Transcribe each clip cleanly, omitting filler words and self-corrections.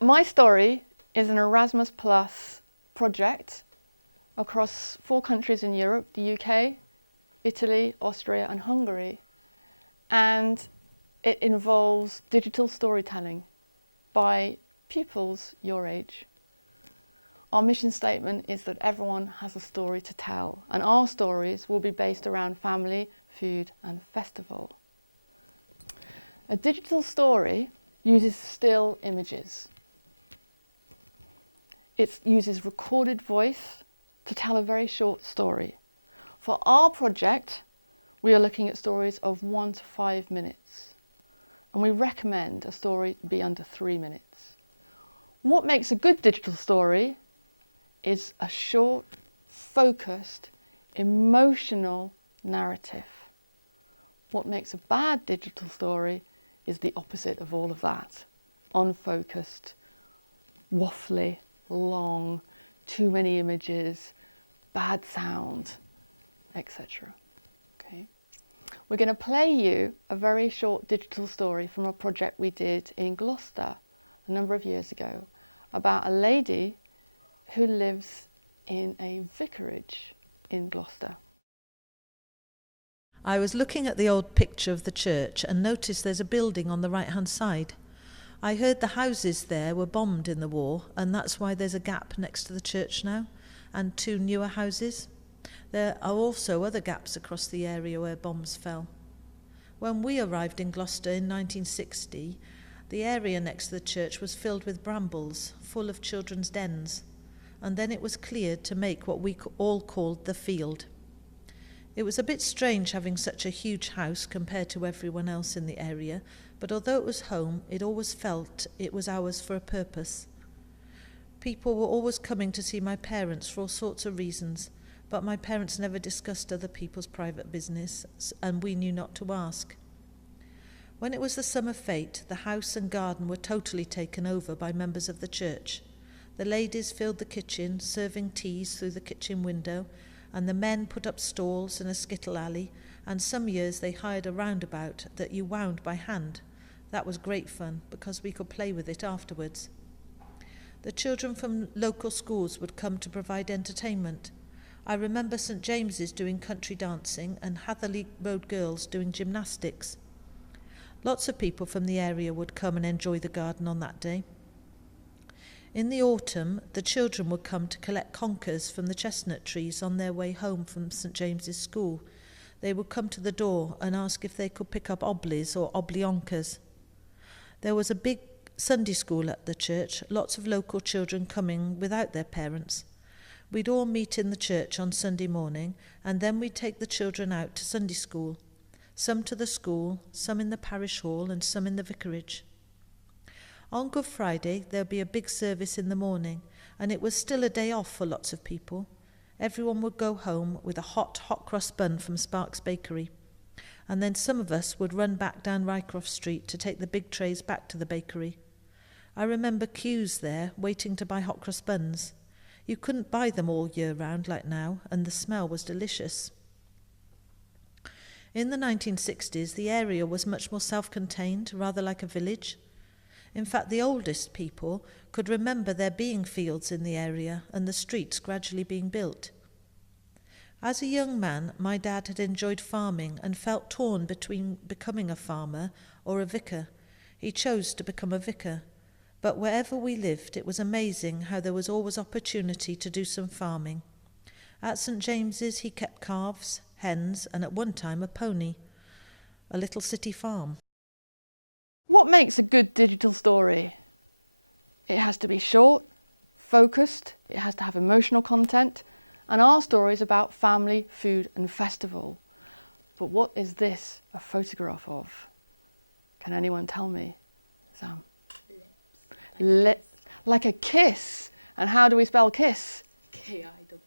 My Story is an Erasmus Plus project across 4 countries in Europe, the UK, Italy, Austria and Hungary, and it involves digital storytelling by pupils your age. Our mission statement is that everyone has a story to tell, and our stories will be based around family, food and festival. A digital story uses still images. It uses recorded voice to tell a very short story. For our project, we are looking at stories of 1 to 5 minutes, and we recommend a story be under 3 minutes. What makes a good digital story is a short, focused, emotional narrative. What makes a bad digital story is the opposite of all of that. Unfocused, waffly, long, too many images, bad sound, etc. Okay. We're going to play you a very short digital story from a project we did in Gloucester a number of years ago about a lady who lives in a vicarage in Gloucester. I was looking at the old picture of the church and noticed there's a building on the right-hand side. I heard the houses there were bombed in the war, and that's why there's a gap next to the church now, and 2 newer houses. There are also other gaps across the area where bombs fell. When we arrived in Gloucester in 1960, the area next to the church was filled with brambles, full of children's dens, and then it was cleared to make what we all called the field. It was a bit strange having such a huge house compared to everyone else in the area, but although it was home, it always felt it was ours for a purpose. People were always coming to see my parents for all sorts of reasons, but my parents never discussed other people's private business, and we knew not to ask. When it was the summer fete, the house and garden were totally taken over by members of the church. The ladies filled the kitchen, serving teas through the kitchen window, and the men put up stalls in a skittle alley, and some years they hired a roundabout that you wound by hand. That was great fun, because we could play with it afterwards. The children from local schools would come to provide entertainment. I remember St James's doing country dancing and Hatherley Road girls doing gymnastics. Lots of people from the area would come and enjoy the garden on that day. In the autumn, the children would come to collect conkers from the chestnut trees on their way home from St James's School. They would come to the door and ask if they could pick up oblies or oblionkas. There was a big Sunday school at the church, lots of local children coming without their parents. We'd all meet in the church on Sunday morning, and then we'd take the children out to Sunday school. Some to the school, some in the parish hall, and some in the vicarage. On Good Friday, there'll be a big service in the morning, and it was still a day off for lots of people. Everyone would go home with a hot cross bun from Sparks Bakery, and then some of us would run back down Rycroft Street to take the big trays back to the bakery. I remember queues there waiting to buy hot cross buns. You couldn't buy them all year round like now, and the smell was delicious. In the 1960s, the area was much more self-contained, rather like a village. In fact, the oldest people could remember there being fields in the area and the streets gradually being built. As a young man, my dad had enjoyed farming and felt torn between becoming a farmer or a vicar. He chose to become a vicar. But wherever we lived, it was amazing how there was always opportunity to do some farming. At St James's, he kept calves, hens, and at one time a pony. A little city farm. What makes a good digital story? It has to be short, focused, it has to have emotional content, and our story is about family, food and festival. But what is this a photograph of? Can anyone tell me? Sam? Lips. Like a kiss. And how do we spell kiss? K-I-S-S.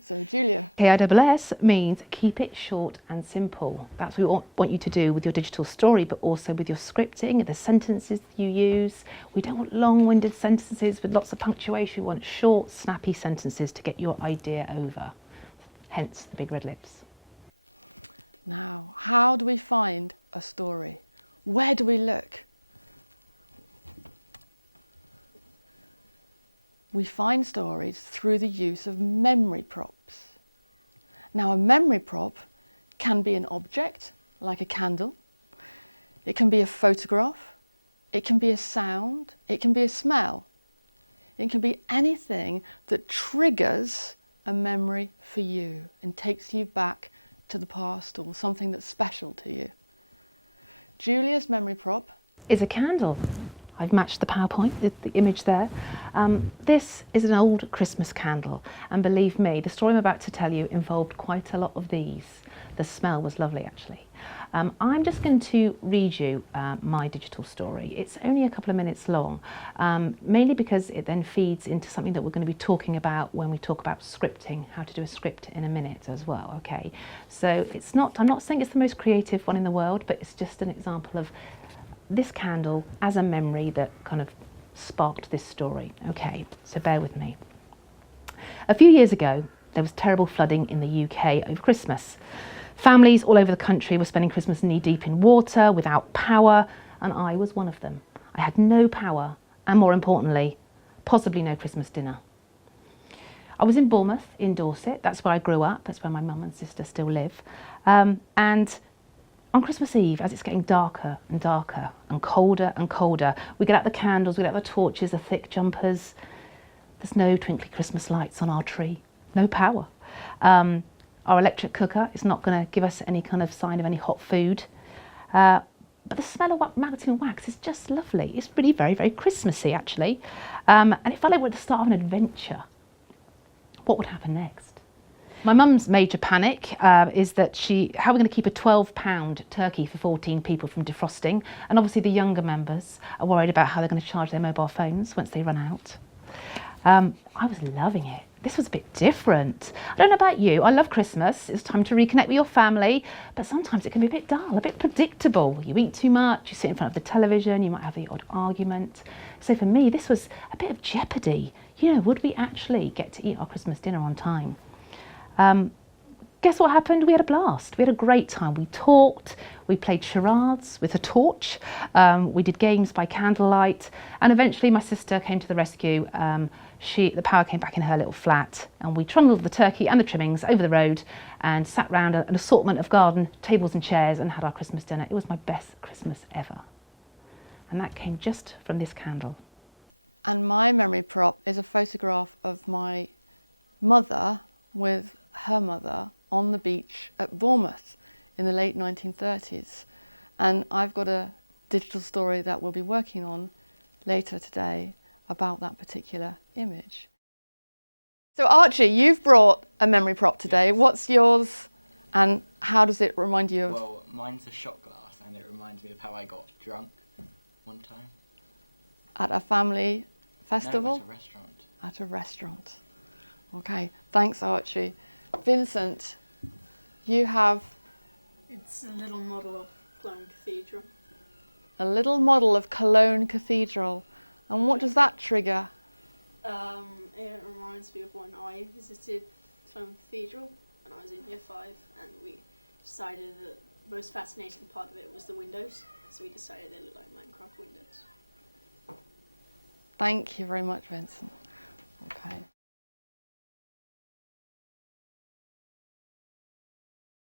So Julia. KISS means keep it short and simple. That's what we want you to do with your digital story, but also with your scripting, the sentences you use. We don't want long-winded sentences with lots of punctuation. We want short, snappy sentences to get your idea over. Hence the big red lips. Now, how do we find a story? Where do we look? we find stories through the use of memory props. Now, a memory prop can be an object, like a candle. It can be a photograph. It can be a sound. It can be a smell. It can be anything that triggers a memory for you and takes you back to the past or something that's special to you. Julia's memory prop is a candle. I've matched the PowerPoint, the image there. This is an old Christmas candle, and believe me, the story I'm about to tell you involved quite a lot of these. The smell was lovely, actually. I'm just going to read you my digital story. It's only a couple of minutes long, mainly because it then feeds into something that we're going to be talking about when we talk about scripting, how to do a script in a minute as well, okay? So I'm not saying it's the most creative one in the world, but it's just an example of this candle as a memory that kind of sparked this story. Okay, so bear with me. A few years ago, there was terrible flooding in the UK over Christmas. Families all over the country were spending Christmas knee-deep in water, without power, and I was one of them. I had no power, and more importantly, possibly no Christmas dinner. I was in Bournemouth, in Dorset. That's where I grew up. That's where my mum and sister still live. And on Christmas Eve, as it's getting darker and darker and colder, we get out the candles, we get out the torches, the thick jumpers. There's no twinkly Christmas lights on our tree, no power. Our electric cooker is not going to give us any kind of sign of any hot food. But the smell of magnetic wax is just lovely. It's really very, very Christmassy, actually. And it felt like we're at the start of an adventure. What would happen next? My mum's major panic is that how are we going to keep a 12-pound turkey for 14 people from defrosting? And obviously the younger members are worried about how they're going to charge their mobile phones once they run out. I was loving it. This was a bit different. I don't know about you, I love Christmas. It's time to reconnect with your family, but sometimes it can be a bit dull, a bit predictable. You eat too much, you sit in front of the television, you might have the odd argument. So for me, this was a bit of jeopardy. You know, would we actually get to eat our Christmas dinner on time? Guess what happened? We had a blast. We had a great time. We talked, we played charades with a torch, we did games by candlelight, and eventually my sister came to the rescue. The power came back in her little flat, and we trundled the turkey and the trimmings over the road and sat round an assortment of garden tables and chairs and had our Christmas dinner. It was my best Christmas ever. And that came just from this candle. And my memory prop is a photograph of my mother with her mother on the beach at Bournemouth in the late 1930s. And I've got a digital story that we'll be working on later today about that particular image. So Archie, you've brought a memory prop today. Yes. What's yours and how does it remind you of? Well, mine's a shot glass and it reminds me of how I got drunk one time. At a family festival? No, at a restaurant. At a restaurant. Okay, thanks Archie. Vincent, you have It's a little model of Cologne Cathedral. a little model of Cologne Cathedral. And what does that trigger? It reminds me of when I visited Cologne Cathedral when I was in year 5, and we decided that the most fascinating part of it was the windows, so we decided they looked like Minecraft windows. Thank you very much, Vincent. Okay.